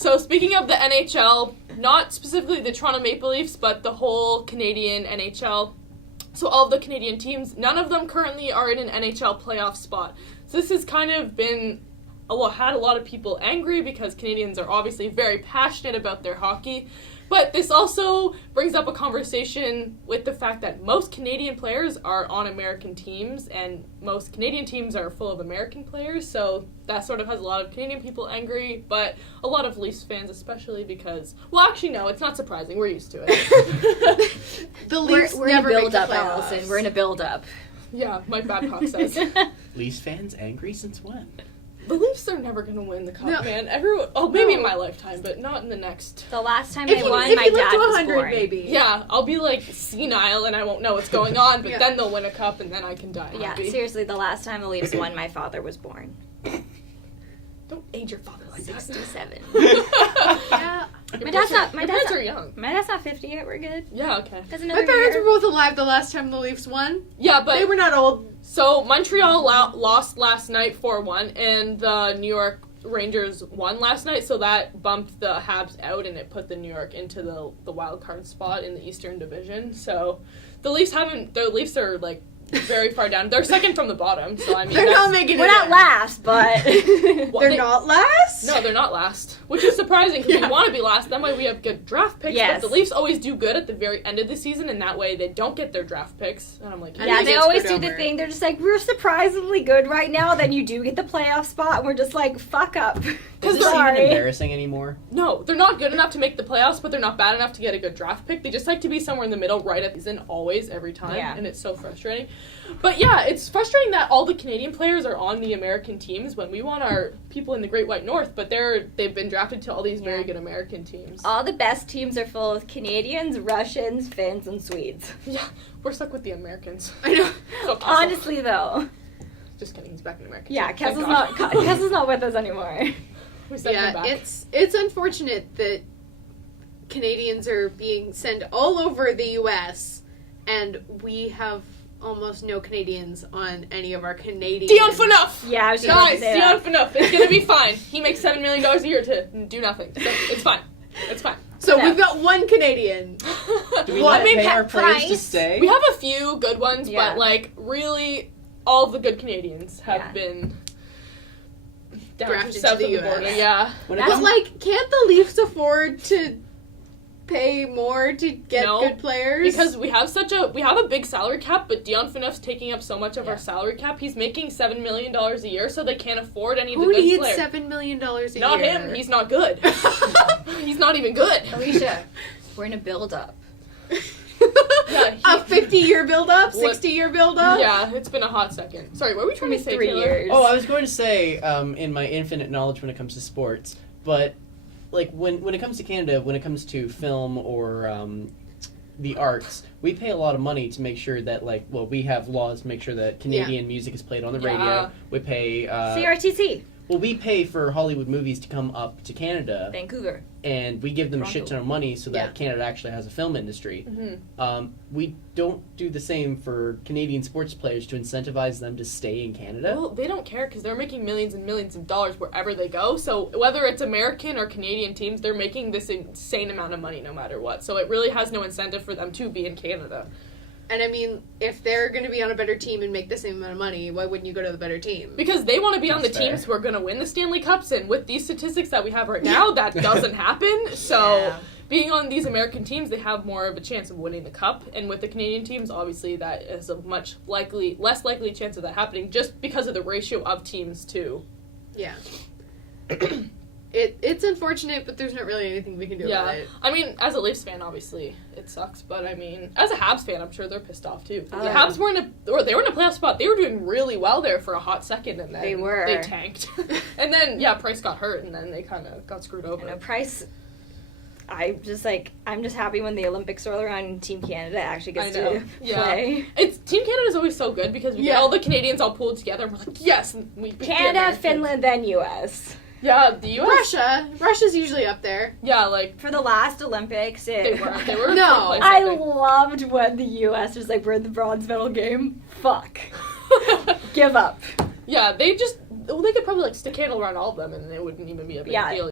So speaking of the NHL, not specifically the Toronto Maple Leafs, but the whole Canadian NHL. So all of the Canadian teams, none of them currently are in an NHL playoff spot. So this has kind of been had a lot of people angry because Canadians are obviously very passionate about their hockey. But this also brings up a conversation with the fact that most Canadian players are on American teams, and most Canadian teams are full of American players, so that sort of has a lot of Canadian people angry, but a lot of Leafs fans especially because, well, actually, no, it's not surprising. We're used to it. The Leafs we're never in a make the build-up, playoffs. Allison. We're in a build-up. Yeah, Mike Babcock says. Leafs fans angry since when? The Leafs are never going to win the cup, No. man. Maybe in my lifetime, but not in the next. The last time If they you, won, if my you live dad to was 100, born. maybe. Yeah, I'll be like senile and I won't know what's going on, but Yeah. then they'll win a cup and then I can die Yeah, happy. seriously, the last time the Leafs won, my father was born. Don't age your father like that. 67. Yeah. My dad's not. My Your dad's parents not, are young. My dad's not 50 yet. We're good. Yeah, okay. That's My another parents year. were both alive the last time the Leafs won. Yeah, They but were not old. so Montreal lost last night 4-1, and the New York Rangers won last night, so that bumped the Habs out and it put the New York into the wild card spot in the Eastern Division. So the Leafs are like very far down. They're second from the bottom, so I mean They're not making We're it not in. last, but They're not last? No, they're not last, which is surprising because Yeah. we want to be last. That way we have good draft picks. Yes. But the Leafs always do good at the very end of the season, and that way they don't get their draft picks. And I'm like, And yeah, they they get always screwed do the over. thing. They're just like, we're surprisingly good right now. Then you do get the playoff spot, and we're just like, fuck up. Is this even Sorry. embarrassing anymore? no, they're not good enough to make the playoffs, but they're not bad enough to get a good draft pick. They just like to be somewhere in the middle, right at the season, always, every time, Yeah. and it's so frustrating. But yeah, it's frustrating that all the Canadian players are on the American teams when we want our people in the Great White North, but they've been drafted to all these very Yeah. good American teams. All the best teams are full of Canadians, Russians, Finns, and Swedes. Yeah, we're stuck with the Americans. I know. So Kessel- Honestly, though. just kidding, he's back in America. Yeah, too. Thank Kessel's God. not with us anymore. We sent him Yeah, back. it's unfortunate that Canadians are being sent all over the U.S. and we have almost no Canadians on any of our Canadian. Dion Phaneuf! Yeah, I was just about to Guys, say Dion that. Phaneuf. It's gonna be fine. He makes $7 million a year to do nothing. So it's fine. It's fine. So Yeah. we've got one Canadian. Do we Well, not I mean, pay our players to Price. stay? we have a few good ones, Yeah. but like really, all the good Canadians have Yeah. been down Drafted to south to of the the US. border. Yeah. When it That's But comes- like, can't the Leafs afford to pay more to get No, good players? Because we have a big salary cap, but Dion Phaneuf's taking up so much of Yeah. our salary cap. He's making $7 million a year, so they can't afford any of who the good needs players. $7 million a year? Not him. He's not good. He's not even good. Alicia, we're in a build-up. Yeah, A 50-year build-up, What- 60-year build-up. Yeah, it's been a hot second. Sorry, what were we trying to say? 3 Taylor? years. Oh, I was going to say, in my infinite knowledge when it comes to sports, but like when it comes to Canada, when it comes to film or the arts, we pay a lot of money to make sure that we have laws to make sure that Canadian music is played on the Yeah. radio. We pay CRTC, we pay for Hollywood movies to come up to Canada, Vancouver. and we give them a shit Toronto. ton of money so that Yeah. Canada actually has a film industry. Mm-hmm. We don't do the same for Canadian sports players to incentivize them to stay in Canada. Well, they don't care because they're making millions and millions of dollars wherever they go. So whether it's American or Canadian teams, they're making this insane amount of money no matter what. So it really has no incentive for them to be in Canada. And I mean, if they're going to be on a better team and make the same amount of money, why wouldn't you go to the better team? Because they want to be on the That's fair. teams who are going to win the Stanley Cups, and with these statistics that we have right now, that doesn't happen. So Yeah. being on these American teams, they have more of a chance of winning the Cup, and with the Canadian teams, obviously that is a much less likely chance of that happening, just because of the ratio of teams too. Yeah. It's unfortunate, but there's not really anything we can do about it. I mean, as a Leafs fan, obviously it sucks, but I mean, as a Habs fan, I'm sure they're pissed off too. Oh, The yeah. Habs were they were in a playoff spot. They were doing really well there for a hot second, and then They were. they tanked. And then Price got hurt, and then they kind of got screwed over. And a Price. I'm just happy when the Olympics roll around and Team Canada actually gets I know. to Yeah. play. It's Team Canada's always so good because we get Yeah. all the Canadians all pulled together, and we're like, yes, and we beat the Canada, Americans. Finland, then US. Yeah, the U.S. Russia's usually up there. Yeah, like For the last Olympics, they were. No. third place, I think. loved when the US was like, we're in the bronze medal game. Fuck. Give up. Yeah, they could probably like stick handle around all of them, and it wouldn't even be a big Yeah. deal.